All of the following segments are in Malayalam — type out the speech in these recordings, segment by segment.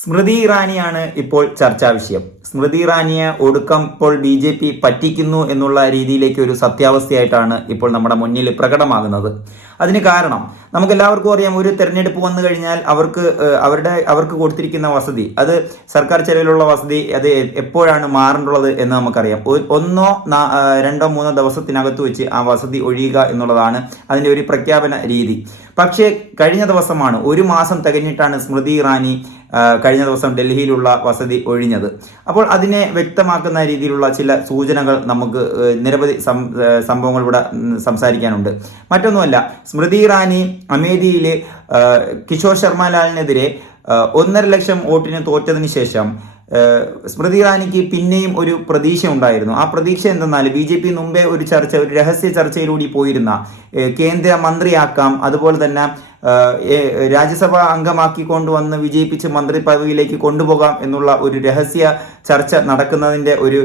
സ്മൃതി ഇറാനിയാണ് ഇപ്പോൾ ചർച്ചാ വിഷയം. സ്മൃതി ഇറാനിയെ ഒടുക്കം ഇപ്പോൾ ബി ജെ പി പറ്റിക്കുന്നു എന്നുള്ള രീതിയിലേക്ക് ഒരു സത്യാവസ്ഥയായിട്ടാണ് ഇപ്പോൾ നമ്മുടെ മുന്നിൽ പ്രകടമാകുന്നത്. അതിന് കാരണം. നമുക്ക് എല്ലാവർക്കും അറിയാം ഒരു തെരഞ്ഞെടുപ്പ് വന്നു കഴിഞ്ഞാൽ അവർക്ക് അവരുടെ അവർക്ക് കൊടുത്തിരിക്കുന്ന വസതി അത് സർക്കാർ ചെലവിലുള്ള വസതി അത് എപ്പോഴാണ് മാറേണ്ടുള്ളത് എന്ന് നമുക്കറിയാം. ഒന്നോ രണ്ടോ മൂന്നോ ദിവസത്തിനകത്ത് വെച്ച് ആ വസതി ഒഴിയുക എന്നുള്ളതാണ് അതിന്റെ ഒരു പ്രഖ്യാപന രീതി. പക്ഷേ കഴിഞ്ഞ ദിവസമാണ് ഒരു മാസം തികഞ്ഞിട്ടാണ് സ്മൃതി ഇറാനി കഴിഞ്ഞ ദിവസം ഡൽഹിയിലുള്ള വസതി ഒഴിഞ്ഞത്. അപ്പോൾ അതിനെ വ്യക്തമാക്കുന്ന രീതിയിലുള്ള ചില സൂചനകൾ നമുക്ക് നിരവധി സംഭവങ്ങൾ ഇവിടെ സംസാരിക്കാനുണ്ട്. മറ്റൊന്നുമല്ല സ്മൃതി ഇറാനി അമേഠിയിൽ കിഷോർ ശർമ്മ ലാലിനെതിരെ ഒന്നര ലക്ഷം വോട്ടിന് തോറ്റതിന് ശേഷം സ്മൃതി ഇറാനിക്ക് പിന്നെയും ഒരു പ്രതീക്ഷ ഉണ്ടായിരുന്നു ആ പ്രതീക്ഷ എന്തെന്നാൽ ബി ജെ പി മുമ്പേ ഒരു ചർച്ച ഒരു രഹസ്യ ചർച്ചയിലൂടെ പോയിരുന്ന കേന്ദ്ര മന്ത്രിയാക്കാം അതുപോലെ തന്നെ രാജ്യസഭ അംഗമാക്കി കൊണ്ടുവന്ന് വിജയിപ്പിച്ച് മന്ത്രി പദവിയിലേക്ക് കൊണ്ടുപോകാം എന്നുള്ള ഒരു രഹസ്യ ചർച്ച നടക്കുന്നതിന്റെ ഒരു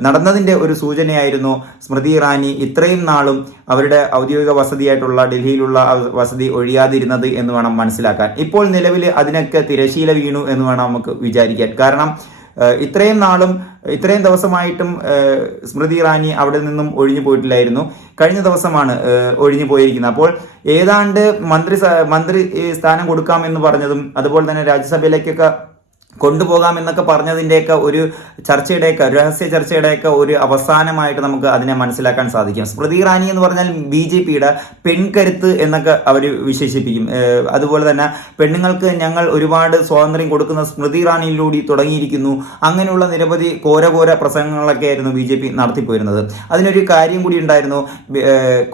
നടന്നതിന്റെ ഒരു സൂചനയായിരുന്നു സ്മൃതി ഇറാനി ഇത്രയും നാളും അവരുടെ ഔദ്യോഗിക വസതിയായിട്ടുള്ള ഡൽഹിയിലുള്ള വസതി ഒഴിയാതിരുന്നത് എന്ന് വേണം മനസ്സിലാക്കാൻ. ഇപ്പോൾ നിലവിൽ അതിനൊക്കെ തിരശീല വീണു എന്ന് വേണം നമുക്ക് വിചാരിക്കാൻ. കാരണം ഇത്രയും നാളും ഇത്രയും ദിവസമായിട്ടും സ്മൃതി ഇറാനി അവിടെ നിന്നും ഒഴിഞ്ഞു പോയിട്ടില്ലായിരുന്നു. കഴിഞ്ഞ ദിവസമാണ് ഒഴിഞ്ഞു പോയിരിക്കുന്നത്. അപ്പോൾ ഏതാണ്ട് മന്ത്രി മന്ത്രി സ്ഥാനം സ്ഥാനം കൊടുക്കാമെന്ന് പറഞ്ഞതും അതുപോലെ തന്നെ രാജ്യസഭയിലേക്കൊക്കെ കൊണ്ടുപോകാം എന്നൊക്കെ പറഞ്ഞതിന്റെയൊക്കെ ഒരു ചർച്ചയുടെയൊക്കെ രഹസ്യ ചർച്ചയുടെയൊക്കെ ഒരു അവസാനമായിട്ട് നമുക്ക് അതിനെ മനസ്സിലാക്കാൻ സാധിക്കും. സ്മൃതി ഇറാനി എന്ന് പറഞ്ഞാൽ ബി ജെ പിയുടെ പെൺകരുത്ത് എന്നൊക്കെ അവർ വിശേഷിപ്പിക്കും. അതുപോലെ തന്നെ പെണ്ണുങ്ങൾക്ക് ഞങ്ങൾ ഒരുപാട് സ്വാതന്ത്ര്യം കൊടുക്കുന്ന സ്മൃതി ഇറാനിയിലൂടെ തുടങ്ങിയിരിക്കുന്നു. അങ്ങനെയുള്ള നിരവധി കോരകോര പ്രസംഗങ്ങളൊക്കെ ആയിരുന്നു ബി ജെ പി നടത്തിപ്പോയിരുന്നത്. അതിനൊരു കാര്യം കൂടി ഉണ്ടായിരുന്നു.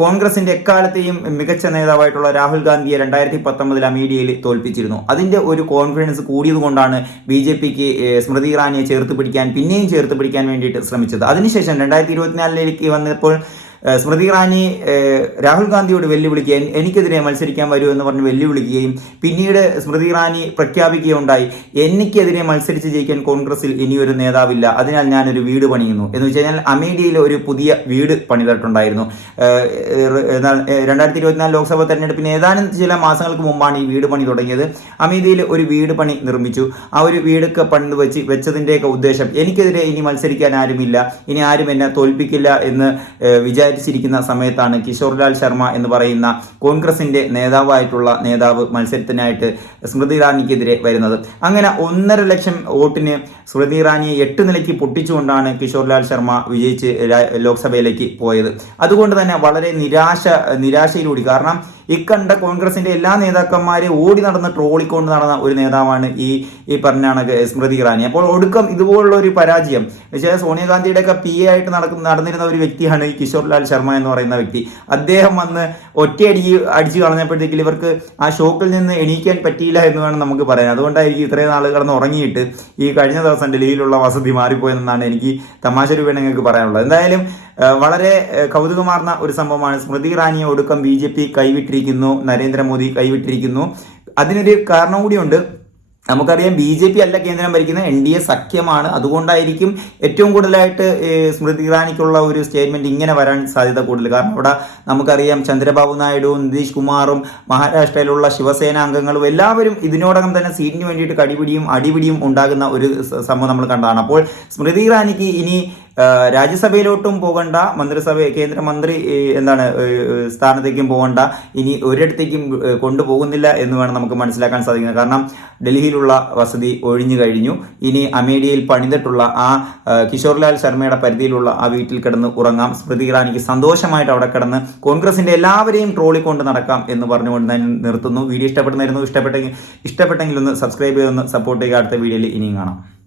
കോൺഗ്രസിന്റെ എക്കാലത്തെയും മികച്ച നേതാവായിട്ടുള്ള രാഹുൽ ഗാന്ധിയെ രണ്ടായിരത്തി പത്തൊമ്പതിൽ അമേഡിയയിൽ തോൽപ്പിച്ചിരുന്നു. അതിന്റെ ഒരു കോൺഫിഡൻസ് കൂടിയത് കൊണ്ടാണ് ബി ജെ പിക്ക് സ്മൃതി ഇറാനിയെ ചേർത്ത് പിടിക്കാൻ പിന്നെയും ചേർത്ത് പിടിക്കാൻ വേണ്ടിയിട്ട് ശ്രമിച്ചത്. അതിനുശേഷം രണ്ടായിരത്തി ഇരുപത്തിനാലിലേക്ക് വന്നപ്പോൾ സ്മൃതി ഇറാനി രാഹുൽ ഗാന്ധിയോട് വെല്ലുവിളിക്കുകയും എനിക്കെതിരെ മത്സരിക്കാൻ വരൂ എന്ന് പറഞ്ഞ് വെല്ലുവിളിക്കുകയും പിന്നീട് സ്മൃതി ഇറാനി പ്രഖ്യാപിക്കുകയുണ്ടായി. എനിക്കെതിരെ മത്സരിച്ച് ജയിക്കാൻ കോൺഗ്രസിൽ ഇനിയൊരു നേതാവില്ല. അതിനാൽ ഞാനൊരു വീട് പണിയുന്നു. എന്ന് വെച്ച് കഴിഞ്ഞാൽ അമേഠിയിൽ ഒരു പുതിയ വീട് പണിതിട്ടുണ്ടായിരുന്നു. രണ്ടായിരത്തി ഇരുപത്തിനാല് ലോക്സഭാ തെരഞ്ഞെടുപ്പിന് ഏതാനും ചില മാസങ്ങൾക്ക് മുമ്പാണ് ഈ വീട് പണി തുടങ്ങിയത്. അമേഠിയിൽ ഒരു വീട് പണി നിർമ്മിച്ചു. ആ ഒരു വീടൊക്കെ പണിത് വെച്ച് വെച്ചതിന്റെയൊക്കെ ഉദ്ദേശം എനിക്കെതിരെ ഇനി മത്സരിക്കാൻ ആരുമില്ല. ഇനി ആരും എന്നെ തോൽപ്പിക്കില്ല എന്ന് ഏഹ് വിചാരിച്ചിരിക്കുന്ന സമയത്താണ് കിഷോർലാൽ ശർമ്മ എന്ന് പറയുന്ന കോൺഗ്രസിന്റെ നേതാവായിട്ടുള്ള നേതാവ് മത്സരത്തിനായിട്ട് സ്മൃതി ഇറാനിക്കെതിരെ വരുന്നത്. അങ്ങനെ ഒന്നര ലക്ഷം വോട്ടിന് സ്മൃതി ഇറാനിയെ എട്ട് നിലയ്ക്ക് പൊട്ടിച്ചുകൊണ്ടാണ് കിഷോർലാൽ ശർമ്മ വിജയിച്ച് ലോക്സഭയിലേക്ക് പോയത്. അതുകൊണ്ട് തന്നെ വളരെ നിരാശ നിരാശയിലൂടി. കാരണം ഇക്കണ്ട കോൺഗ്രസിന്റെ എല്ലാ നേതാക്കന്മാരെ ഓടി നടന്ന് ട്രോളിക്കൊണ്ട് നടന്ന ഒരു നേതാവാണ് ഈ ഈ പറഞ്ഞ കണക്ക് സ്മൃതി ഇറാനി. അപ്പോൾ ഒടുക്കം ഇതുപോലുള്ള ഒരു പരാജയം. സോണിയാഗാന്ധിയുടെ ഒക്കെ പി എ ആയിട്ട് നടക്കുന്ന നടന്നിരുന്ന ഒരു വ്യക്തിയാണ് ഈ കിഷോർ ലാൽ ശർമ്മ എന്ന് പറയുന്ന വ്യക്തി. അദ്ദേഹം വന്ന് ഒറ്റയടിക്ക് അടിച്ചു കളഞ്ഞപ്പോഴത്തേക്കും ഇവർക്ക് ആ ഷോക്കിൽ നിന്ന് എണീക്കാൻ പറ്റിയില്ല എന്ന് വേണം നമുക്ക് പറയാൻ. അതുകൊണ്ടായിരിക്കും ഇത്രയും നാൾ കിടന്ന് ഉറങ്ങിയിട്ട് ഈ കഴിഞ്ഞ ദിവസം ഡൽഹിയിലുള്ള വസതി മാറിപ്പോയെന്നാണ് എനിക്ക് തമാശ രൂപേണ നിങ്ങൾക്ക് പറയാനുള്ളത്. എന്തായാലും വളരെ കൗതുകമാർന്ന ഒരു സംഭവമാണ്. സ്മൃതി ഇറാനിയെ ഒടുക്കം ബി ജെ പി കൈവിട്ടിരിക്കുന്നു നരേന്ദ്രമോദി കൈവിട്ടിരിക്കുന്നു. അതിനൊരു കാരണം കൂടിയുണ്ട്. നമുക്കറിയാം ബി ജെ പി അല്ല കേന്ദ്രം ഭരിക്കുന്ന എൻ ഡി എ സഖ്യമാണ്. അതുകൊണ്ടായിരിക്കും ഏറ്റവും കൂടുതലായിട്ട് സ്മൃതി ഇറാനിക്കുള്ള ഒരു സ്റ്റേറ്റ്മെന്റ് ഇങ്ങനെ വരാൻ സാധ്യത കൂടുതൽ. കാരണം അവിടെ നമുക്കറിയാം ചന്ദ്രബാബു നായിഡുവും നിതീഷ് കുമാറും മഹാരാഷ്ട്രയിലുള്ള ശിവസേന അംഗങ്ങളും എല്ലാവരും ഇതിനോടകം തന്നെ സീറ്റിന് വേണ്ടിയിട്ട് കടിപിടിയും അടിപിടിയും ഉണ്ടാകുന്ന ഒരു സംഭവം നമ്മൾ കണ്ടതാണ്. അപ്പോൾ സ്മൃതി ഇറാനിക്ക് ഇനി രാജ്യസഭയിലോട്ടും പോകണ്ട മന്ത്രിസഭ കേന്ദ്രമന്ത്രി എന്താണ് സ്ഥാനത്തേക്കും പോകണ്ട. ഇനി ഒരിടത്തേക്കും കൊണ്ടുപോകുന്നില്ല എന്ന് വേണം നമുക്ക് മനസ്സിലാക്കാൻ സാധിക്കുന്നത്. കാരണം ഡൽഹിയിലുള്ള വസതി ഒഴിഞ്ഞു കഴിഞ്ഞു. ഇനി അമേഡിയയിൽ പണിതിട്ടുള്ള ആ ആ, കിഷോർലാൽ ശർമ്മയുടെ പരിധിയിലുള്ള ആ വീട്ടിൽ കിടന്ന് ഉറങ്ങാം. സ്മൃതി ഇറാനിക്ക് സന്തോഷമായിട്ട് അവിടെ കിടന്ന് കോൺഗ്രസിന്റെ എല്ലാവരെയും ട്രോളിക്കൊണ്ട് നടക്കാം എന്ന് പറഞ്ഞുകൊണ്ട് ഞാൻ നിർത്തുന്നു. വീഡിയോ ഇഷ്ടപ്പെടുന്നായിരുന്നു ഇഷ്ടപ്പെട്ടെങ്കിൽ ഇഷ്ടപ്പെട്ടെങ്കിൽ ഒന്ന് സബ്സ്ക്രൈബ് ചെയ്തൊന്ന് സപ്പോർട്ട് ചെയ്യുക. അടുത്ത വീഡിയോയിൽ ഇനിയും കാണാം.